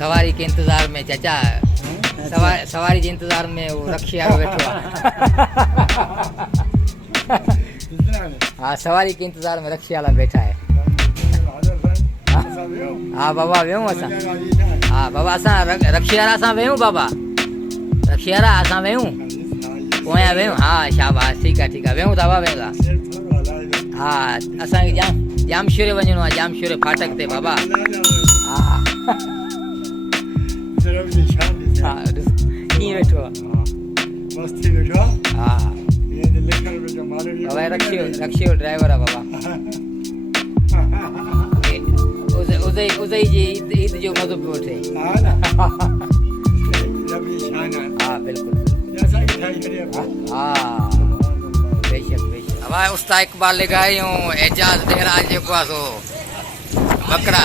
सवारी के इंतजार में चाचा सवारी के इंतजार में वो रखिया बैठो हाँ सवारी के इंतजार में रखिया वाला बैठा है हाँ बाबा वेहूं असां हाँ बाबा असां रखियारा असां वेहूं बाबा रखियारा असां वेहूं पोयां वेहूं हाँ शाबाश ठीक है वेहूं बाबा वेहूं हाँ असांखे जामशोरे वञिणो आहे जामशोरे फाटक ते बाबा हाँ हाँ कीअं वेठो आहे हाँ बाबा रखियो ड्राइवर आहे बाबा उदई जी ईद जो मज़ो पियो वठे हाँ बिल्कुल हाँ बेशक अब उस्ताद इकबाल लगायूं एजाज देहराज जेको आहे सो बकरा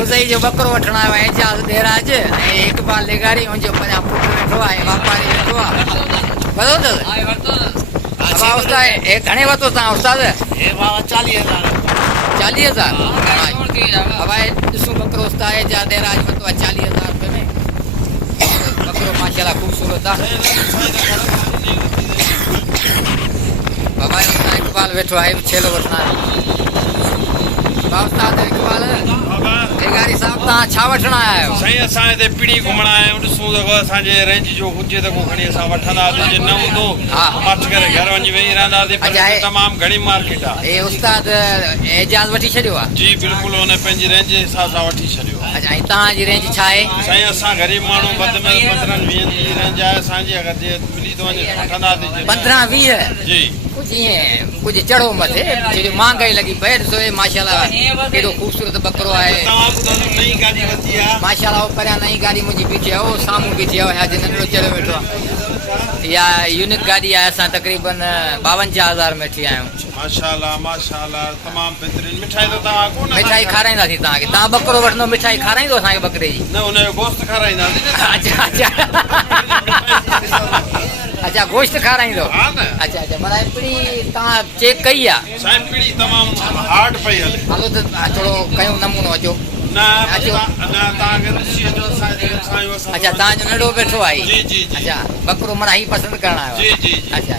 उज़ई जो बकरो वठण आयो आहे एजाज देहराज ऐं इकबाल लेगारी उनजो पंहिंजा पुट वेठो आहे वापारी वेठो आहे वरितो अथव उस्ताद घणे वरितो तव्हां उस्ताद 40,000 अब ॾिसूं बकरो उस्ताद एजाज देहराज वरितो आहे 40,000 रुपये में बकरो माशाल्लाह ख़ूबसूरत आहे बाबा उस्ताद इकबाल वेठो आहे छेलो वठण आयो उस्ताद इकबाल लेगारी साहब तव्हां छा वठण आया आहियो साईं असां हिते पीढ़ी घुमण आया आहियूं ॾिसूं त असांजे रेंज जो हुजे त को खणी असां वठंदासीं जे न हूंदो मट करे घर वञी वेही रहंदासीं पर तमामु घणी मार्केट आहे हे उस्ताद एजाज वठी छॾियो आहे जी बिल्कुलु हुन पंहिंजी रेंज जे हिसाब सां वठी छॾियो आहे अच्छा ऐं तव्हांजी रेंज छा आहे साईं असां ग़रीब माण्हू वधि में 15-20 जी रेंज आहे असांजी अगरि जे मिली थो वञे वठंदासीं 15-20 जी कुछ चढ़ो मथे जो महंगाई लगी पए ॾिसो माशाल्लाह केॾो ख़ूबसूरत बकरो आहे माशाल्लाह परियां नई गाड़ी मुंहिंजी बीठी आहे साम्हूं बीठी आहे अॼु नंढड़ो चढ़ियो वेठो आहे इहा यूनिक गाड़ी आहे असां तक़रीबन 52,000 में वठी आहियूं माशाल्लाह तमामु बहितरीन मिठाई त तव्हां कोन मिठाई खाराईंदासीं तव्हांखे तव्हां बकरो वठंदो मिठाई खाराईंदो असांखे बकरे जी न हुनजो गोश्त खाराईंदासीं अच्छा गोश्त खाराईंदो अच्छा माना पिड़ी तव्हां चेक कई आहे साईं पिड़ी तमामु हार्ड पई हले हलो त थोरो कयूं नमूनो अचो अच्छा तव्हांजो नंढो वेठो आहे अच्छा बकरो माना ही पसंदि करणु आयो अच्छा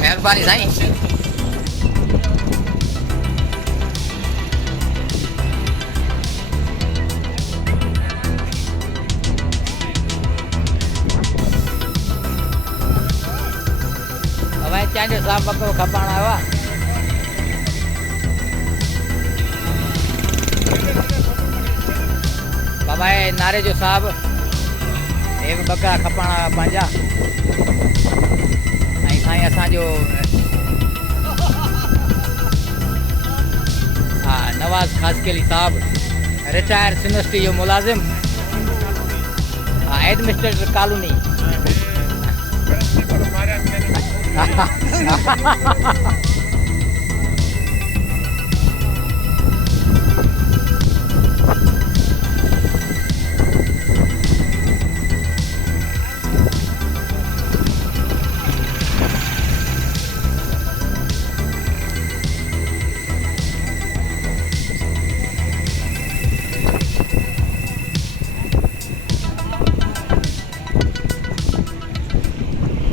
महिरबानी साईं चांजो साहब बकरो खपाइण आयो आहे बाबा नारे जो साहब हे बि बकरा खपाइण आया पंहिंजा ऐं साईं असांजो हा नवाज़ खासकेली साहब रिटायर यूनिवर्सिटी जो मुलाज़िम हा एडमिनिस्ट्रेटर कॉलोनी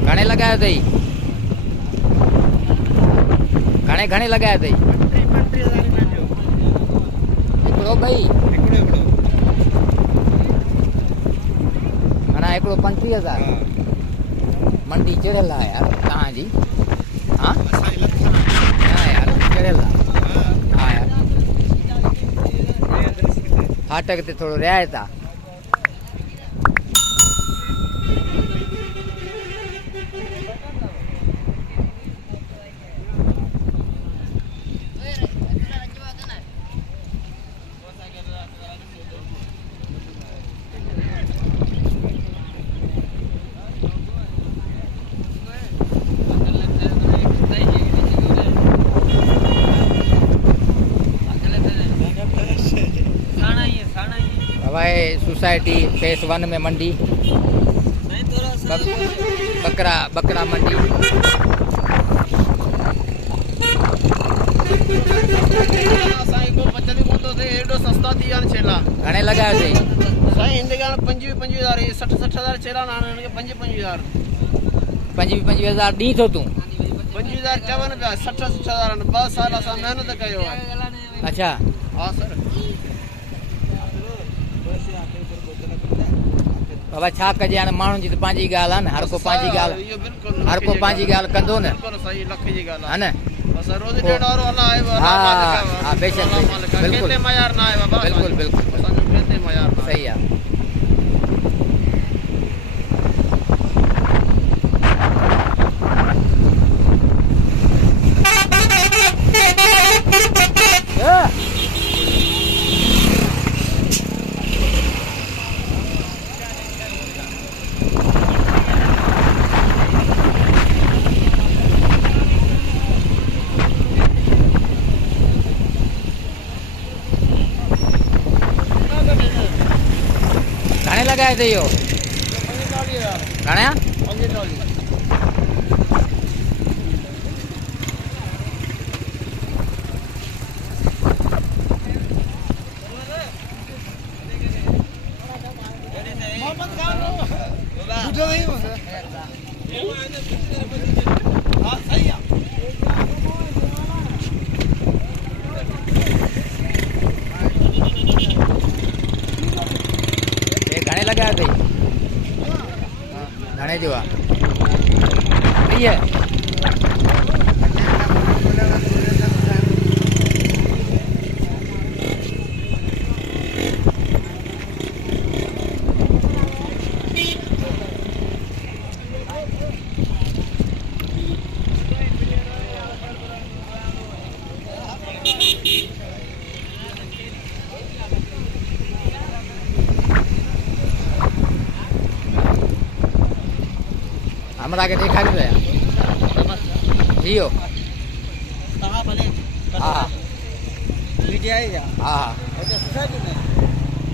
घणे लगायो अथई घणे लगाया अथई हिकिड़ो ॿई माना हिकिड़ो 35,000 मंडी चढ़ियल आहे यार तव्हांजी हा यार चढ़ियल आहे हा यार फाटक ते थोरो रिआयत आहे सोसाइटी फेस 1 में मंडी बकरा मंडी उस्तादी यान छेला घणे लगायो अथई साईं हिंदे गान 25,000 60,000 छेला ना ने 25,000 25,000 ॾीं थो तूं 25,000 चवन पिया 60,000 2 साल असां मेहनत कयो आहे अच्छा हां सर बाबा छा कजे हाणे माण्हुनि जी त पंहिंजी ॻाल्हि आहे न हर को पंहिंजी ॻाल्हि इहो बिल्कुलु हर को पंहिंजी ॻाल्हि कंदो न बिल्कुलु सही लख जी ॻाल्हि है न बस रोज़ डेढ़ और अल्लाह है हा हा बेशक बिल्कुल बिल्कुलु केते मयार ना है बाबा बिल्कुलु बिल्कुलु असांजो केते मयार ना सही आहे घणे लगाए अथई इहो घणा घणे लगायो अथई घणे जो आहे 20 हमरा के देखाड़ी दो जियो कहां भले हा वीडियो आई जा हा अच्छा सोसाइटी में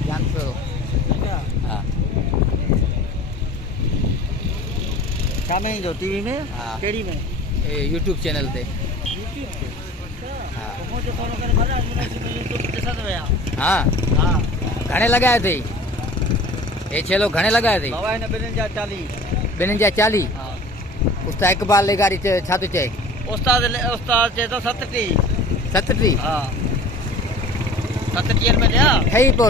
जान करो हा कामे जो टीवी में हाँ। केड़ी में ए यूट्यूब चैनल ते यूट्यूब पे हाँ। तो मुझे फॉलो करे भला यूट्यूब पे ॾिसंदो आहियां हां हां घणे लगायो अथई ए छेलो घणे लगायो अथई बाबा ने बिन जा 40 ॿिन्हिनि जा 40 हां उस्ताद इकबाल लेगारी छा थो चए उस्ताद चे तो 37 37 हां 37 में लिया ठही पियो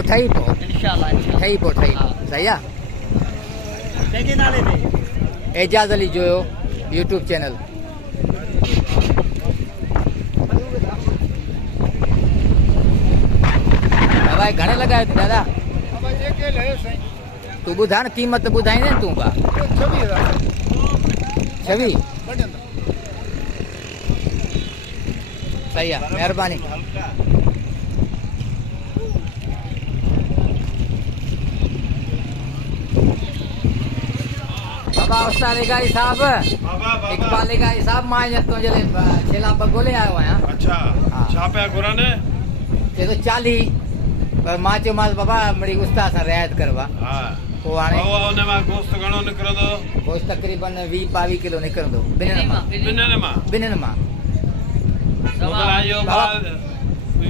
इंशाल्लाह ठही पियो ठही हाँ। सही आहे केजे नाले ते एजाज अली जो यूट्यूब चैनल भाई घणे लगायो अथई दादा बाबा ये के ले सही तूं ॿुधा न क़ीमत ॿुधाईंदे न तूं बा 26 सही आहे महिरबानी बाबा उस्ताद लेगारी साहब बाबा इकबाल लेगारी साहब मां हींअर तुंहिंजे लाइ छेला ॿ ॻोल्हे आयो आहियां अच्छा हाँ। छा पिया घुरनि चए थो 40 पर मां चयोमांसि बाबा मिड़ी उस्ताद सां रिआयत करवा हा पोइ हाणे बाबा हुन मां गोश्त घणो निकिरंदो गोश्त तक़रीबन 20-22 किलो निकिरंदो ॿिन्हिनि मां ॿिन्हिनि मां मोकिलायो बाबा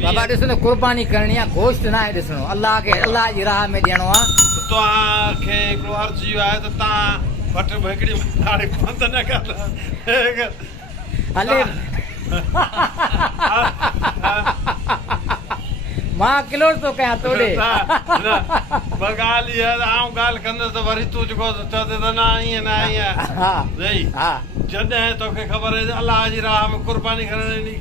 बाबा ॾिसो न कुर्बानी करणी आहे गोश्त न आहे ॾिसणो अलाह खे अलाह जी राह में ॾियणो आहे तव्हांखे हिकिड़ो अर्ज़ इहो आहे त तव्हां वटि हिकिड़ी हाणे बंद न कर हले मां किलो थो कयां तोड़े ॿ ॻाल्हि इहा आऊं ॻाल्हि कंदुसि त वरी तूं जेको चवंदे त न ईअं न ईअं हा सही हा जॾहिं तोखे ख़बर आहे अलाह जी राह में कुर्बानी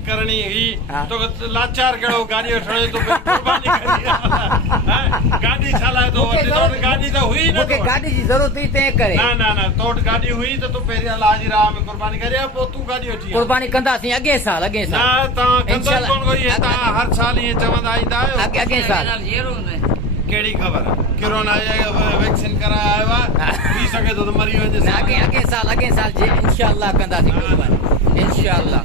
करणी हुई हा। तोखे लाचार कहिड़ो गाॾी वठण जो कुर्बानी करी गाॾी छा लाइ तो वठी तो वटि गाॾी त हुई न मूंखे गाॾी जी ज़रूरत हुई तंहिं करे न न न तो वटि गाॾी हुई त तूं पहिरीं अलाह जी राह में कुर्बानी करे पोइ तूं गाॾी वठी आ। कुर्बानी कंदासीं अॻे साल न तव्हां कंदो इंशाल्लाह। कोन कोई तव्हां हर साल ईअं चवंदा ईंदा आहियो अॻे साल कहिड़ी ख़बर कोरोना वैक्सीन कराए आयो आहे थी सघे थो त मरी वञे अॻे साल इंशाल्लाह कंदासीं कुर्बानी इंशाल्लाह